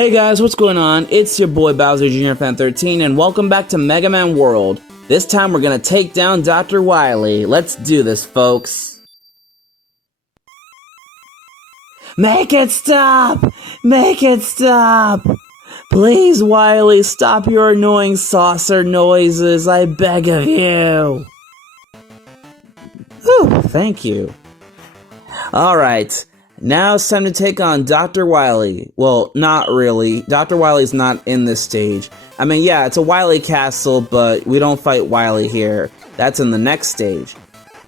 Hey guys, what's going on? It's your boy Bowser Jr. Fan 13 and welcome back to Mega Man World. This time we're gonna take down Dr. Wily. Let's do this, folks. Make it stop! Make it stop! Please, Wily, stop your annoying saucer noises, I beg of you. Whew, thank you. Alright. Now it's time to take on Dr. Wily. Well, not really. Dr. Wily's not in this stage. I mean, yeah, it's a Wily castle, but we don't fight Wily here. That's in the next stage.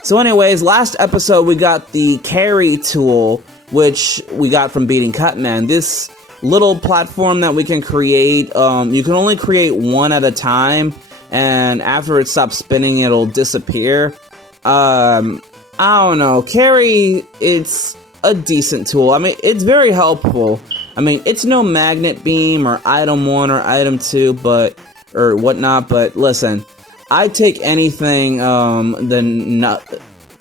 So anyways, last episode we got the carry tool, which we got from beating Cutman. This little platform that we can create, you can only create one at a time, and after it stops spinning, it'll disappear. I don't know. Carry, it's a decent tool. I mean, it's very helpful. I mean, it's no magnet beam or item 1 or item 2, or whatnot, but listen, I take anything than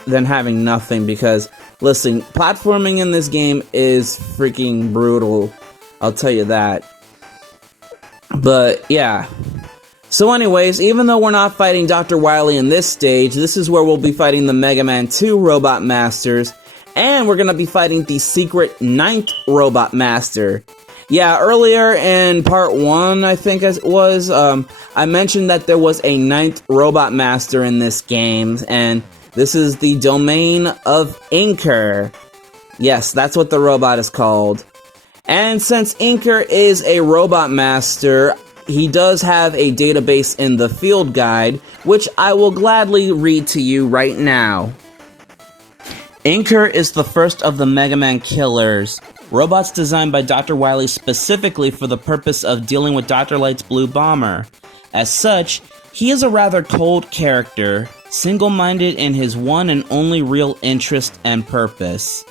having nothing, because listen, platforming in this game is freaking brutal. I'll tell you that. But yeah. So anyways, even though we're not fighting Dr. Wily in this stage, this is where we'll be fighting the MM2 Robot Masters. And we're gonna be fighting the secret 9th Robot Master. Yeah, earlier in part 1, I think it was, I mentioned that there was a 9th Robot Master in this game, and this is the domain of Inker. Yes, that's what the robot is called. And since Inker is a Robot Master, he does have a database in the field guide, which I will gladly read to you right now. Inker is the first of the Mega Man killers, robots designed by Dr. Wily specifically for the purpose of dealing with Dr. Light's blue bomber. As such, he is a rather cold character, single-minded in his one and only real interest and purpose.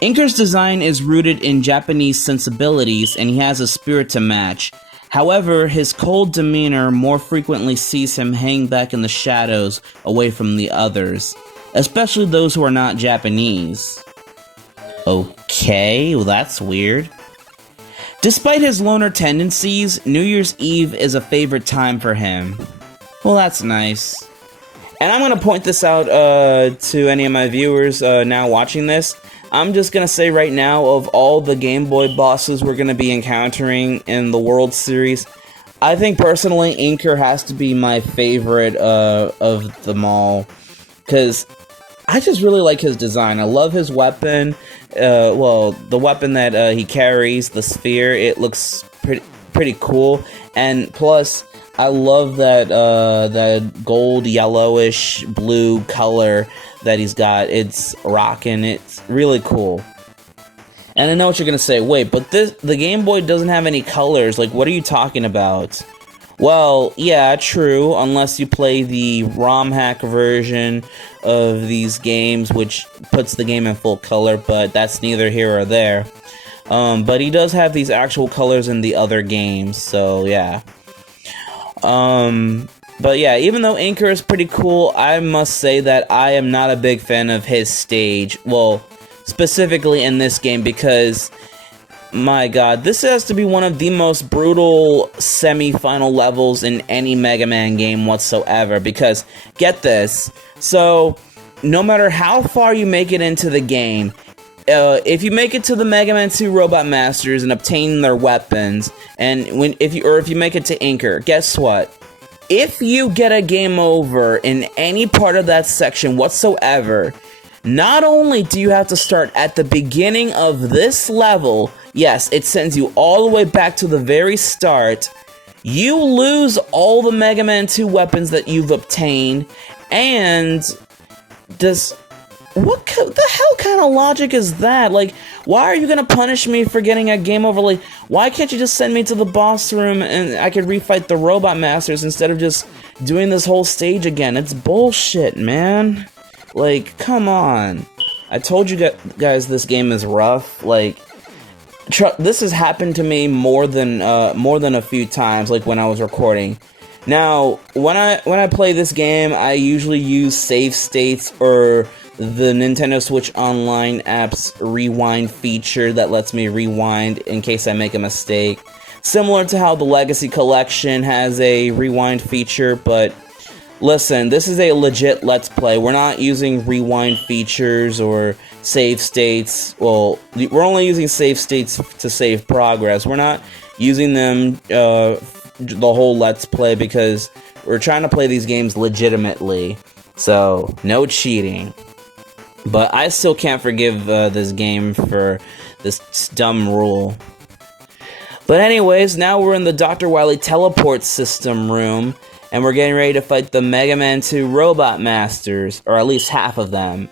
Inker's design is rooted in Japanese sensibilities, and he has a spirit to match. However, his cold demeanor more frequently sees him hang back in the shadows away from the others, especially those who are not Japanese. Okay, well that's weird. Despite his loner tendencies, New Year's Eve is a favorite time for him. Well, that's nice. And I'm gonna point this out to any of my viewers now watching this. I'm just gonna say right now, of all the Game Boy bosses we're gonna be encountering in the World Series, I think personally Inker has to be my favorite of them all. Because I just really like his design. I love his weapon. Well, the weapon that he carries, the sphere, it looks pretty cool. And plus, I love that gold, yellowish, blue color that he's got. It's rocking. It's really cool. And I know what you're gonna say. Wait, but the Game Boy doesn't have any colors. Like, what are you talking about? Well, yeah, true, unless you play the ROM hack version of these games, which puts the game in full color, but that's neither here or there. But he does have these actual colors in the other games, so yeah. But yeah, even though Inker is pretty cool, I must say that I am not a big fan of his stage. Well, specifically in this game, because my god, this has to be one of the most brutal semi-final levels in any Mega Man game whatsoever, because, get this, so, no matter how far you make it into the game, if you make it to the Mega Man 2 Robot Masters and obtain their weapons, and if you make it to Inker, guess what? If you get a game over in any part of that section whatsoever, not only do you have to start at the beginning of this level, yes, it sends you all the way back to the very start, you lose all the Mega Man 2 weapons that you've obtained, and what the hell kind of logic is that? Like, why are you gonna punish me for getting a game over? Like, why can't you just send me to the boss room and I could refight the Robot Masters instead of just doing this whole stage again? It's bullshit, man. Like, come on. I told you guys this game is rough. Like, this has happened to me more than a few times, like when I was recording. Now, when I play this game, I usually use save states or the Nintendo Switch Online app's rewind feature that lets me rewind in case I make a mistake. Similar to how the Legacy Collection has a rewind feature, but listen, this is a legit Let's Play. We're not using rewind features or save states. Well, we're only using save states to save progress. We're not using them the whole Let's Play because we're trying to play these games legitimately. So, no cheating. But I still can't forgive this game for this dumb rule. But anyways, now we're in the Dr. Wily teleport system room, and we're getting ready to fight the MM2 Robot Masters, or at least half of them.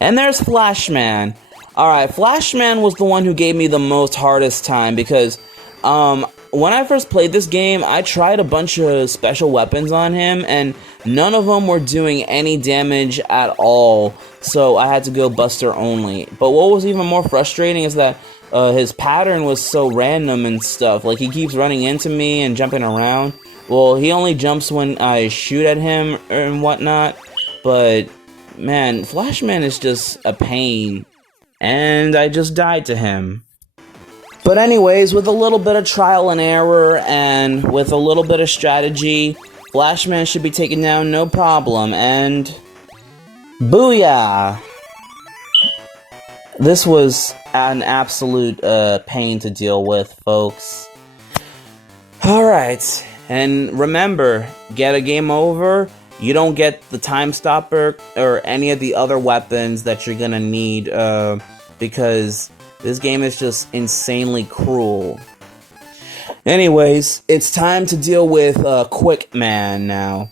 And there's Flashman. Alright, Flashman was the one who gave me the most hardest time, because when I first played this game, I tried a bunch of special weapons on him, and none of them were doing any damage at all, so I had to go Buster only. But what was even more frustrating is that his pattern was so random and stuff. Like, he keeps running into me and jumping around. Well, he only jumps when I shoot at him and whatnot, but man, Flashman is just a pain, and I just died to him. But anyways, with a little bit of trial and error, and with a little bit of strategy, Flashman should be taken down no problem, and booyah! This was an absolute pain to deal with, folks. Alright, and remember, get a game over, you don't get the time stopper or any of the other weapons that you're gonna need, because this game is just insanely cruel. Anyways, it's time to deal with Quick Man now.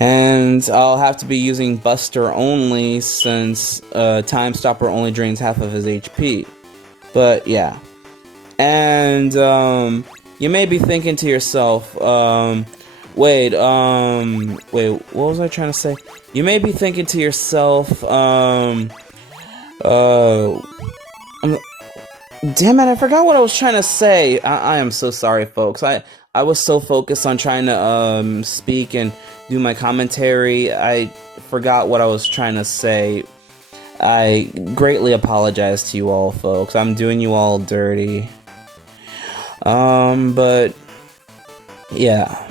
And I'll have to be using Buster only since Time Stopper only drains half of his HP. But yeah. And you may be thinking to yourself, wait, what was I trying to say? You may be thinking to yourself, damn it, I forgot what I was trying to say. I am so sorry, folks. I was so focused on trying to speak and do my commentary, I forgot what I was trying to say. I greatly apologize to you all, folks. I'm doing you all dirty. But yeah.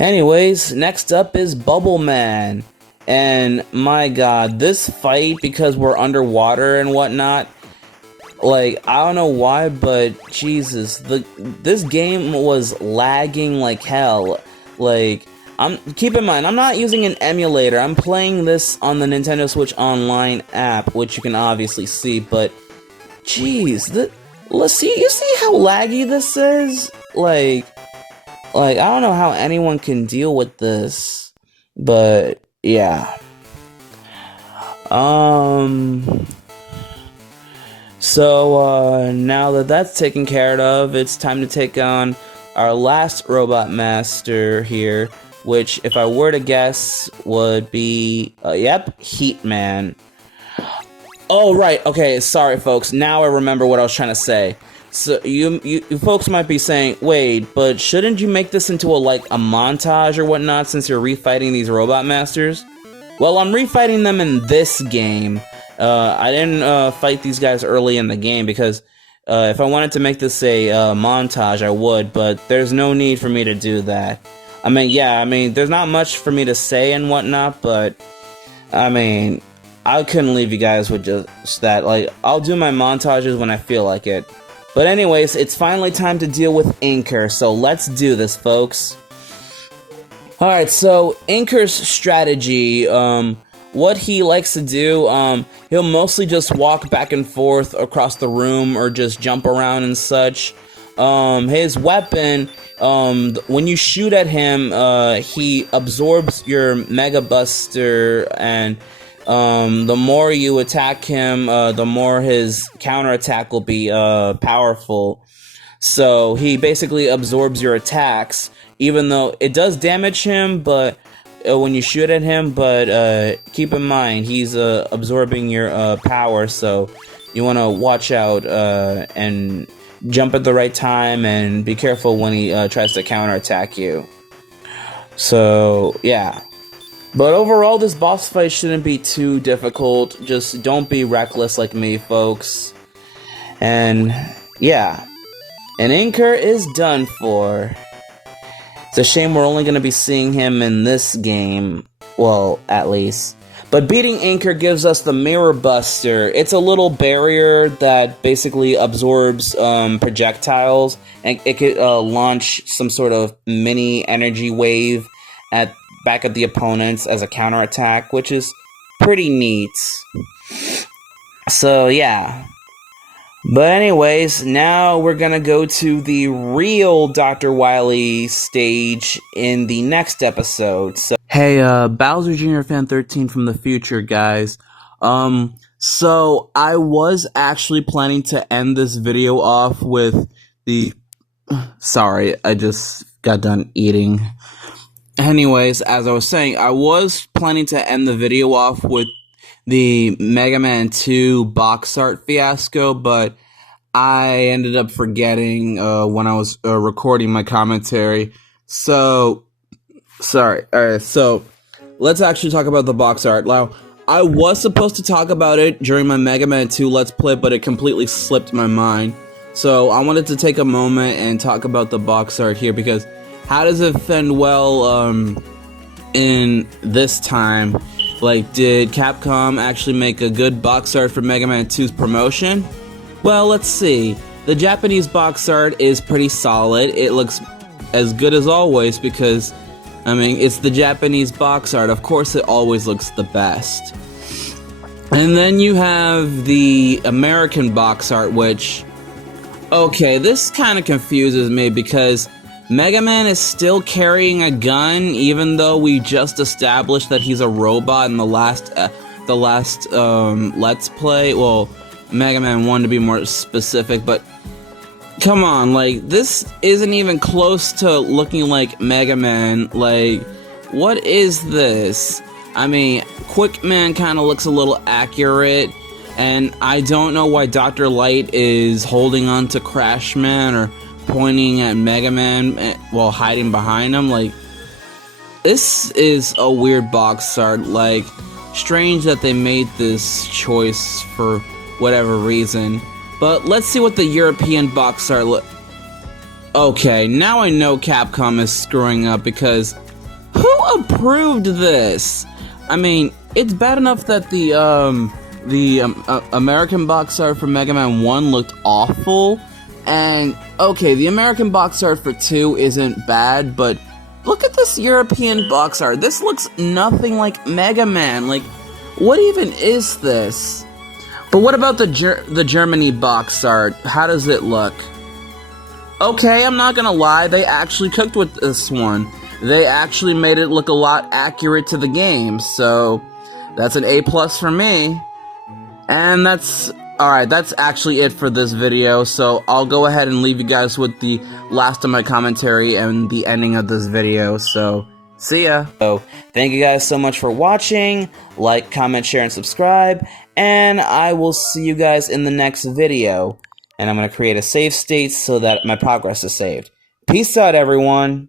Anyways, next up is Bubble Man. And my god, this fight, because we're underwater and whatnot, like, I don't know why, but Jesus, this game was lagging like hell. Like, keep in mind, I'm not using an emulator. I'm playing this on the Nintendo Switch Online app, which you can obviously see, but jeez, you see how laggy this is? Like, I don't know how anyone can deal with this, but yeah. So, now that that's taken care of, it's time to take on our last Robot Master here, which, if I were to guess, would be, yep, Heat Man. Oh, right, okay, sorry, folks, now I remember what I was trying to say. So, you folks might be saying, wait, but shouldn't you make this into a montage or whatnot, since you're refighting these Robot Masters? Well, I'm refighting them in this game. I didn't fight these guys early in the game, because if I wanted to make this a montage, I would, but there's no need for me to do that. I mean, yeah, there's not much for me to say and whatnot, but, I couldn't leave you guys with just that. Like, I'll do my montages when I feel like it. But anyways, it's finally time to deal with Inker, so let's do this, folks. Alright, so Inker's strategy, what he likes to do, he'll mostly just walk back and forth across the room or just jump around and such. His weapon, when you shoot at him, he absorbs your Mega Buster, and the more you attack him, the more his counterattack will be powerful. So he basically absorbs your attacks, even though it does damage him, but when you shoot at him, but keep in mind, he's absorbing your power, so you want to watch out and jump at the right time, and be careful when he tries to counterattack you. So, yeah. But overall, this boss fight shouldn't be too difficult. Just don't be reckless like me, folks. And yeah, and Inker is done for. It's a shame we're only going to be seeing him in this game. Well, at least. But beating Inker gives us the Mirror Buster. It's a little barrier that basically absorbs projectiles, and it could launch some sort of mini energy wave back at the opponents as a counterattack, which is pretty neat. So yeah. But anyways, now we're gonna go to the real Dr. Wily stage in the next episode. So hey, Bowser Jr. Fan 13 from the future, guys. So I was actually planning to end this video off with the... Sorry, I just got done eating. Anyways, as I was saying, I was planning to end the video off with the Mega Man 2 box art fiasco, but I ended up forgetting when I was recording my commentary. So, sorry. Alright, so let's actually talk about the box art. Now, I was supposed to talk about it during my Mega Man 2 Let's Play, but it completely slipped my mind. So I wanted to take a moment and talk about the box art here, because how does it fit well in this time? Like, did Capcom actually make a good box art for Mega Man 2's promotion? Well, let's see. The Japanese box art is pretty solid. It looks as good as always because, I mean, it's the Japanese box art. Of course, it always looks the best. And then you have the American box art, which... Okay, this kind of confuses me because Mega Man is still carrying a gun, even though we just established that he's a robot in the last Let's Play. Well, Mega Man 1 to be more specific, but come on, like, this isn't even close to looking like Mega Man. Like, what is this? I mean, Quick Man kind of looks a little accurate, and I don't know why Dr. Light is holding on to Crash Man or pointing at Mega Man while hiding behind him. Like, this is a weird box art. Like, strange that they made this choice for whatever reason. But let's see what the European box art Okay, now I know Capcom is screwing up, because who approved this? I mean, it's bad enough that the American box art for Mega Man 1 looked awful, and okay, the American box art for 2 isn't bad, but look at this European box art. This looks nothing like Mega Man. Like, what even is this? But what about the Germany box art? How does it look? Okay, I'm not gonna lie, they actually cooked with this one. They actually made it look a lot accurate to the game, so that's an A+ for me. And that's... Alright, that's actually it for this video, so I'll go ahead and leave you guys with the last of my commentary and the ending of this video, so see ya! So, thank you guys so much for watching. Like, comment, share, and subscribe, and I will see you guys in the next video. And I'm going to create a save state so that my progress is saved. Peace out, everyone!